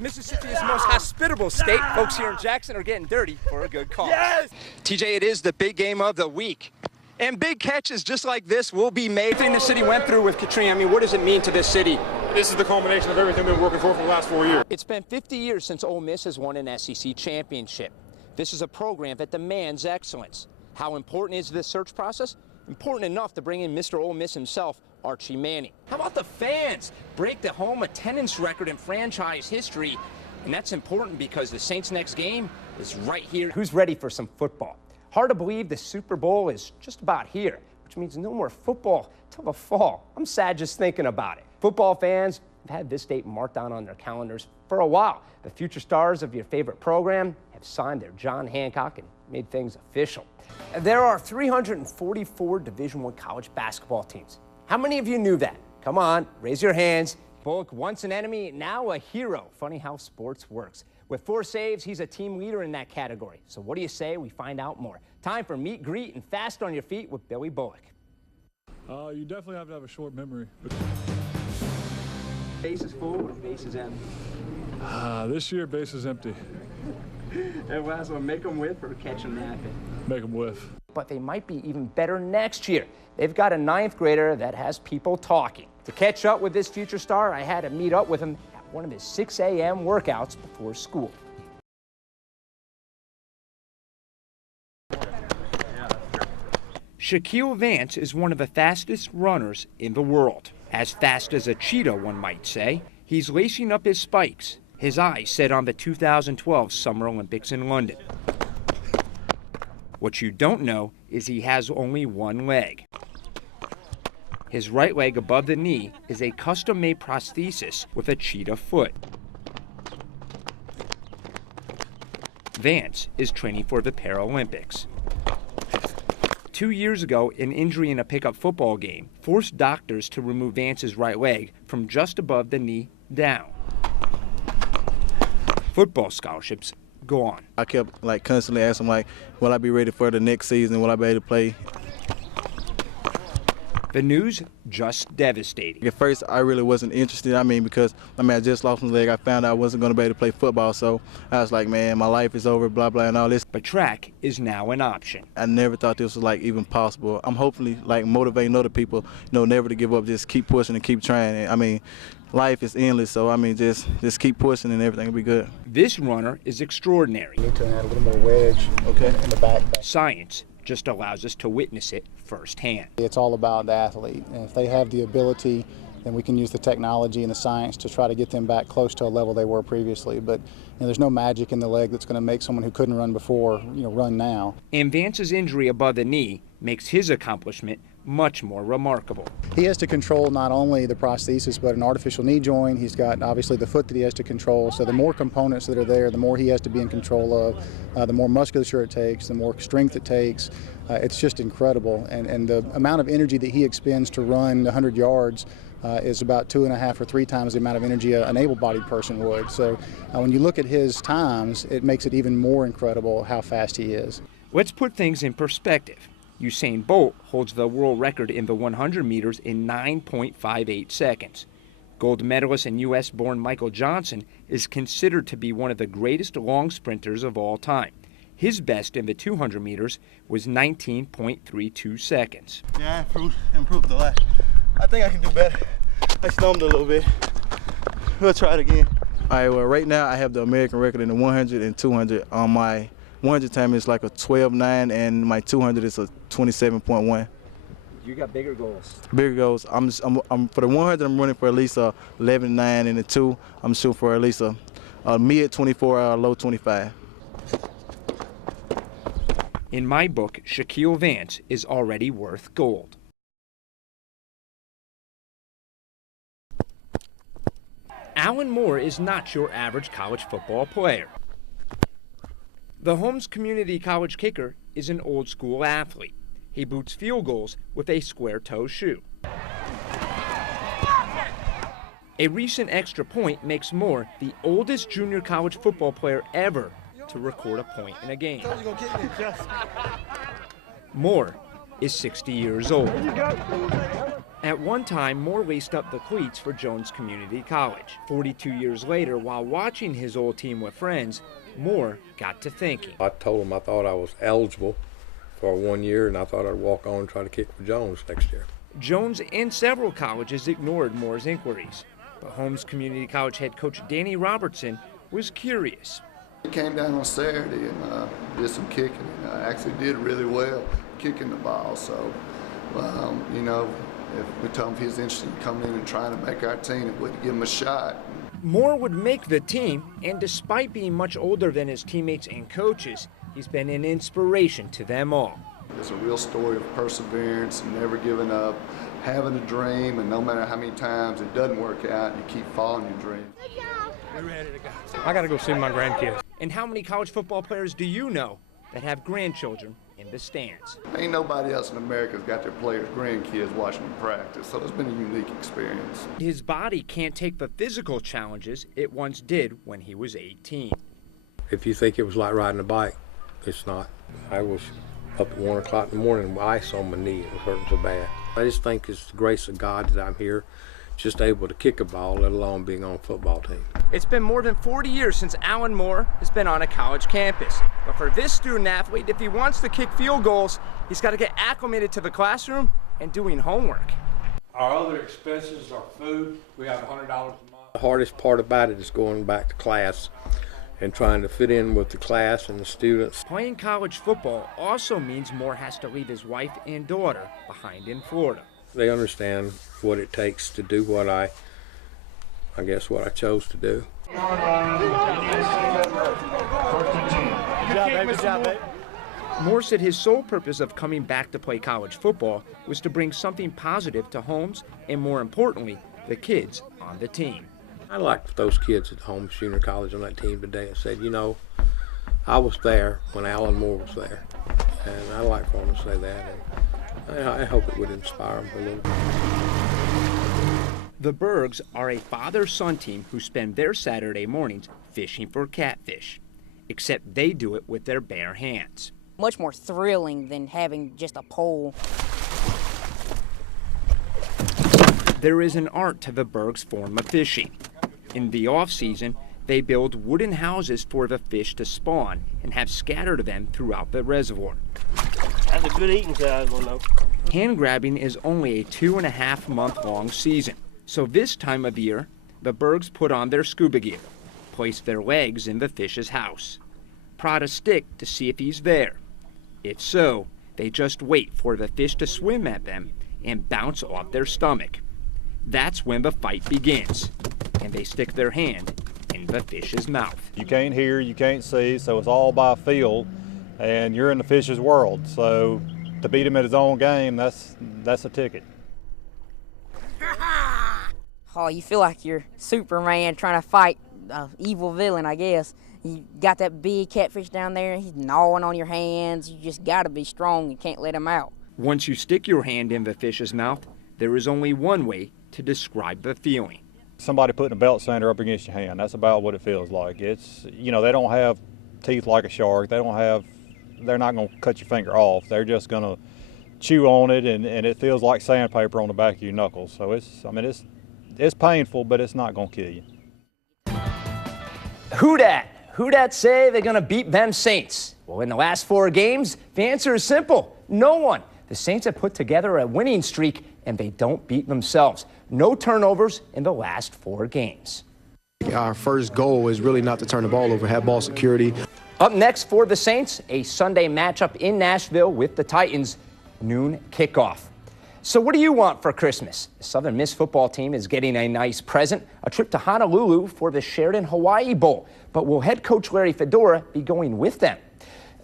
Mississippi is the most hospitable state. Folks here in Jackson are getting dirty for a good cause. Yes! TJ, it is the big game of the week. And big catches just like this will be made. Everything the city went through with Katrina, I mean, what does it mean to this city? This is the culmination of everything we've been working for the last 4 years. It's been 50 years since Ole Miss has won an SEC championship. This is a program that demands excellence. How important is this search process? Important enough to bring in Mr. Ole Miss himself, Archie Manning. How about the fans? Break the home attendance record in franchise history. And that's important because the Saints' next game is right here. Who's ready for some football? Hard to believe the Super Bowl is just about here, which means no more football till the fall. I'm sad just thinking about it. Football fans have had this date marked down on their calendars for a while. The future stars of your favorite program have signed their John Hancock and made things official. There are 344 Division I college basketball teams. How many of you knew that? Come on, raise your hands. Bullock, once an enemy, now a hero. Funny how sports works. With 4 saves, he's a team leader in that category. So what do you say we find out more? Time for Meet, Greet, and Fast on Your Feet with Billy Bullock. You definitely have to have a short memory. Base is full or base is empty? This year, base is empty. And last one, make them whiff or catch them napping? Make them whiff. But they might be even better next year. They've got a 9th grader that has people talking. To catch up with this future star, I had to meet up with him at one of his 6 a.m. workouts before school. Shaquille Vance is one of the fastest runners in the world. As fast as a cheetah, one might say. He's lacing up his spikes, his eyes set on the 2012 Summer Olympics in London. What you don't know is he has only one leg. His right leg above the knee is a custom-made prosthesis with a cheetah foot. Vance is training for the Paralympics. 2 years ago, an injury in a pickup football game forced doctors to remove Vance's right leg from just above the knee down. Football scholarships gone. I kept constantly asking will I be ready for the next season? Will I be able to play? The news just devastating. At first, I really wasn't interested. Because I just lost my leg. I found out I wasn't going to be able to play football. So I was like, man, my life is over, blah, blah, and all this. But track is now an option. I never thought this was even possible. I'm hopefully motivating other people, never to give up, just keep pushing and keep trying. And, life is endless, so just keep pushing and everything will be good. This runner is extraordinary. You need to add a little more wedge in the back. Science just allows us to witness it firsthand. It's all about the athlete, and if they have the ability, then we can use the technology and the science to try to get them back close to a level they were previously. But there's no magic in the leg that's going to make someone who couldn't run before, run now. And Vance's injury above the knee makes his accomplishment much more remarkable. He has to control not only the prosthesis but an artificial knee joint. He's got obviously the foot that he has to control. So the more components that are there, the more he has to be in control of, the more musculature it takes, the more strength it takes. It's just incredible. And the amount of energy that he expends to run 100 yards is about 2.5 or 3 times the amount of energy an able-bodied person would. So when you look at his times, it makes it even more incredible how fast he is. Let's put things in perspective. Usain Bolt holds the world record in the 100 meters in 9.58 seconds. Gold medalist and U.S.-born Michael Johnson is considered to be one of the greatest long sprinters of all time. His best in the 200 meters was 19.32 seconds. Yeah, I improved a lot. I think I can do better. I stumbled a little bit. We'll try it again. All right, well, right now I have the American record in the 100 and 200. On my 100 time is like a 12.9, and my 200 is a 27.1. You got bigger goals. Bigger goals. I'm for the 100. I'm running for at least a 11.9, and the 2 I'm shooting for at least a mid 24 or a low 25. In my book, Shaquille Vance is already worth gold. Alan Moore is not your average college football player. The Holmes Community College kicker is an old-school athlete. He boots field goals with a square-toe shoe. A recent extra point makes Moore the oldest junior college football player ever to record a point in a game. Moore is 60 years old. At one time, Moore laced up the cleats for Jones Community College. 42 years later, while watching his old team with friends, Moore got to thinking. I told him I thought I was eligible for 1 year, and I thought I'd walk on and try to kick for Jones next year. Jones and several colleges ignored Moore's inquiries, but Holmes Community College head coach Danny Robertson was curious. He came down on Saturday and did some kicking, and actually did really well kicking the ball. So, you know, if we told him if he was interested in coming in and trying to make our team, it would give him a shot. Moore would make the team, and despite being much older than his teammates and coaches, he's been an inspiration to them all. It's a real story of perseverance and never giving up, having a dream, and no matter how many times it doesn't work out, you keep following your dream. I got to go see my grandkids. And how many college football players do you know that have grandchildren in the stands? Ain't nobody else in America's got their players' grandkids watching them practice, so it's been a unique experience. His body can't take the physical challenges it once did when he was 18. If you think it was like riding a bike, it's not. I was up at 1 o'clock in the morning with ice on my knee. It was hurting so bad. I just think it's the grace of God that I'm here, just able to kick a ball, let alone being on a football team. It's been more than 40 years since Alan Moore has been on a college campus. But for this student athlete, if he wants to kick field goals, he's got to get acclimated to the classroom and doing homework. Our other expenses are food. We have $100 a month. The hardest part about it is going back to class and trying to fit in with the class and the students. Playing college football also means Moore has to leave his wife and daughter behind in Florida. They understand what it takes to do what I guess what I chose to do. Moore said his sole purpose of coming back to play college football was to bring something positive to Holmes and, more importantly, the kids on the team. I like those kids at Holmes Junior College on that team today and said, you know, I was there when Alan Moore was there. And I like for them to say that. And I hope it would inspire them a little bit. The Bergs are a father-son team who spend their Saturday mornings fishing for catfish, except they do it with their bare hands. Much more thrilling than having just a pole. There is an art to the Bergs' form of fishing. In the off-season, they build wooden houses for the fish to spawn and have scattered them throughout the reservoir. That's a good eating size one, though. Hand grabbing is only a 2.5-month-long season. So this time of year, the Bergs put on their scuba gear, place their legs in the fish's house, prod a stick to see if he's there. If so, they just wait for the fish to swim at them and bounce off their stomach. That's when the fight begins, and they stick their hand in the fish's mouth. You can't hear, you can't see, so it's all by feel, and you're in the fish's world. So to beat him at his own game, that's a ticket. Oh, you feel like you're Superman trying to fight an evil villain, I guess. You got that big catfish down there, he's gnawing on your hands. You just got to be strong, you can't let him out. Once you stick your hand in the fish's mouth, there is only one way to describe the feeling. Somebody putting a belt sander up against your hand, that's about what it feels like. It's, you know, they don't have teeth like a shark. They're not going to cut your finger off. They're just going to chew on it, and it feels like sandpaper on the back of your knuckles. So it's painful, but it's not going to kill you. Who dat say they're going to beat them Saints? Well, in the last 4 games, the answer is simple. No one. The Saints have put together a winning streak, and they don't beat themselves. No turnovers in the last 4 games. Our first goal is really not to turn the ball over, have ball security. Up next for the Saints, a Sunday matchup in Nashville with the Titans, noon kickoff. So what do you want for Christmas? The Southern Miss football team is getting a nice present, a trip to Honolulu for the Sheridan Hawaii Bowl. But will head coach Larry Fedora be going with them?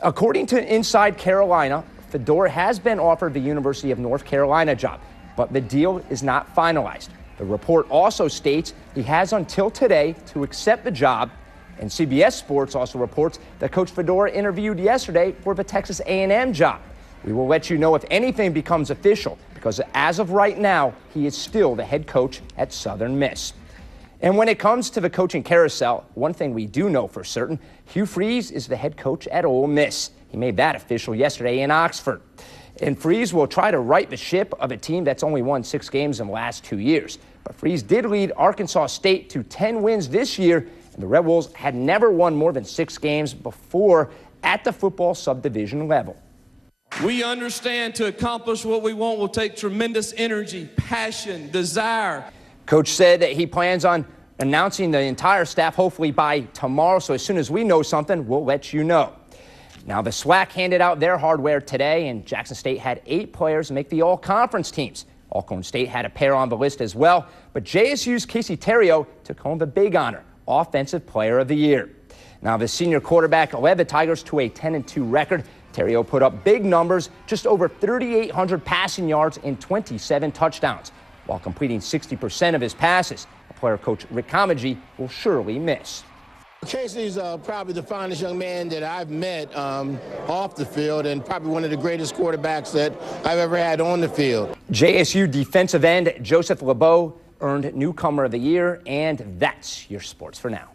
According to Inside Carolina, Fedora has been offered the University of North Carolina job, but the deal is not finalized. The report also states he has until today to accept the job, and CBS Sports also reports that Coach Fedora interviewed yesterday for the Texas A&M job. We will let you know if anything becomes official, because as of right now, he is still the head coach at Southern Miss. And when it comes to the coaching carousel, one thing we do know for certain, Hugh Freeze is the head coach at Ole Miss. He made that official yesterday in Oxford. And Freeze will try to right the ship of a team that's only won 6 games in the last 2 years. But Freeze did lead Arkansas State to 10 wins this year, and the Red Wolves had never won more than 6 games before at the football subdivision level. We understand to accomplish what we want will take tremendous energy, passion, desire. Coach said that he plans on announcing the entire staff hopefully by tomorrow, so as soon as we know something, we'll let you know. Now, the SWAC handed out their hardware today, and Jackson State had 8 players make the all-conference teams. Alcorn State had a pair on the list as well, but JSU's Casey Terrio took home the big honor, Offensive Player of the Year. Now, the senior quarterback led the Tigers to a 10-2 record. Terrio put up big numbers, just over 3,800 passing yards and 27 touchdowns, while completing 60% of his passes, a player Coach Rick Comegy will surely miss. Casey's probably the finest young man that I've met off the field, and probably one of the greatest quarterbacks that I've ever had on the field. JSU defensive end Joseph LeBeau earned Newcomer of the Year, and that's your sports for now.